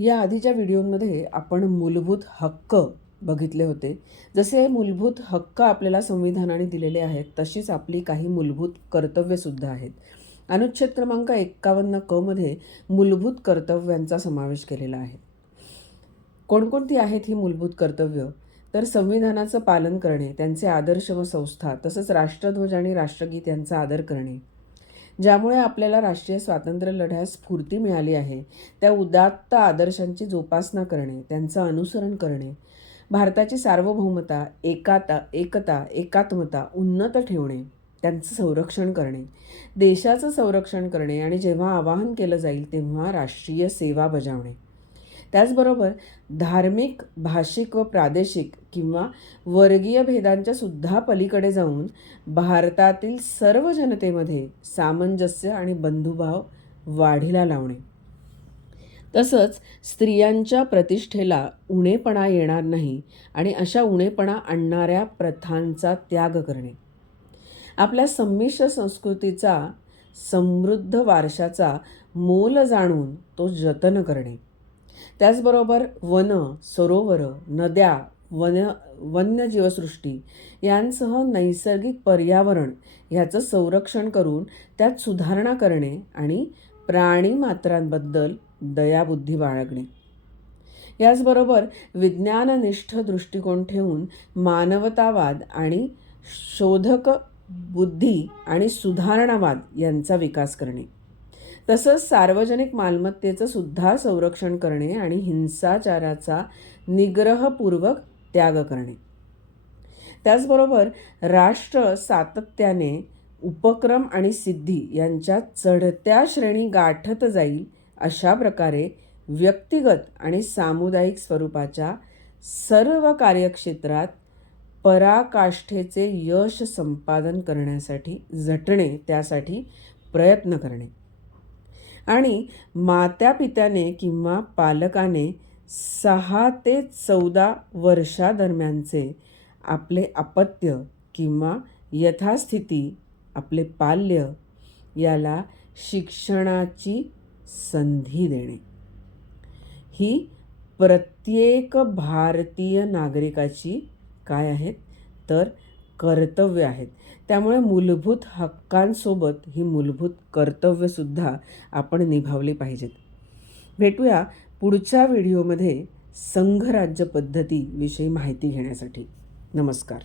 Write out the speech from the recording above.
या आधीच्या व्हिडिओमध्ये आपण मूलभूत हक्क बघितले होते. जसे मूलभूत हक्क आपल्याला संविधानाने दिलेले आहेत, तशीच आपली काही मूलभूत कर्तव्यसुद्धा आहेत. अनुच्छेद क्रमांक 51 क मध्ये मूलभूत कर्तव्यांचा समावेश केलेला आहे. कोणकोणती आहेत ही मूलभूत कर्तव्य? तर संविधानाचं पालन करणे, त्यांचे आदर्श व संस्था, तसंच राष्ट्रध्वज आणि राष्ट्रगीत यांचा आदर करणे, ज्यामुळे आपल्याला राष्ट्रीय स्वातंत्र्य लढ्यास स्फूर्ती मिळाली आहे, त्या उदात्त आदर्शांची जोपासना करणे, त्यांचं अनुसरण करणे, भारताची सार्वभौमता, एकता, एकात्मता उन्नत ठेवणे, त्यांचं संरक्षण करणे, देशाचं संरक्षण करणे आणि जेव्हा आवाहन केलं जाईल तेव्हा राष्ट्रीय सेवा बजावणे. त्याचबरोबर धार्मिक, भाषिक व प्रादेशिक किंवा वर्गीय भेदांच्या सुद्धा पलीकडे जाऊन भारतातील सर्व जनतेमध्ये सामंजस्य आणि बंधुभाव वाढीला लावणे. तसंच स्त्रियांच्या प्रतिष्ठेला उणेपणा येणार नाही आणि अशा उणेपणा आणणाऱ्या प्रथांचा त्याग करणे. आपल्या संमिश्र संस्कृतीचा, समृद्ध वारशाचा मोल जाणून तो जतन करणे. त्याचबरोबर वन, सरोवर, नद्या, वन्यजीवसृष्टी यांसह नैसर्गिक पर्यावरण ह्याचं संरक्षण करून त्यात सुधारणा करणे आणि प्राणीमात्रांबद्दल दयाबुद्धी बाळगणे. याचबरोबर विज्ञाननिष्ठ दृष्टिकोन ठेवून मानवतावाद आणि शोधक बुद्धी आणि सुधारणावाद यांचा विकास करणे. तसंच सार्वजनिक मालमत्तेचं सुद्धा संरक्षण करणे आणि हिंसाचाराचा निग्रहपूर्वक त्याग करणे. त्याचबरोबर राष्ट्र सातत्याने उपक्रम आणि सिद्धी यांच्या चढत्या श्रेणी गाठत जाईल अशा प्रकारे व्यक्तिगत आणि सामुदायिक स्वरूपाच्या सर्व कार्यक्षेत्रात पराकाष्ठेचे यश संपादन करण्यासाठी झटणे, त्यासाठी प्रयत्न करणे. आणि मात्यापित्याने किंवा पालकाने 6 ते 14 वर्षादरम्यानचे आपले अपत्य किंवा यथास्थिती आपले पाल्य याला शिक्षणाची संधी देणे ही प्रत्येक भारतीय नागरिकाची काय आहेत तर कर्तव्य आहेत. त्यामुळे मूलभूत हक्कांसोबत ही मूलभूत कर्तव्यसुद्धा आपण निभावली पाहिजेत. भेटूया पुढच्या व्हिडिओमध्ये संघराज्य पद्धतीविषयी माहिती घेण्यासाठी. नमस्कार.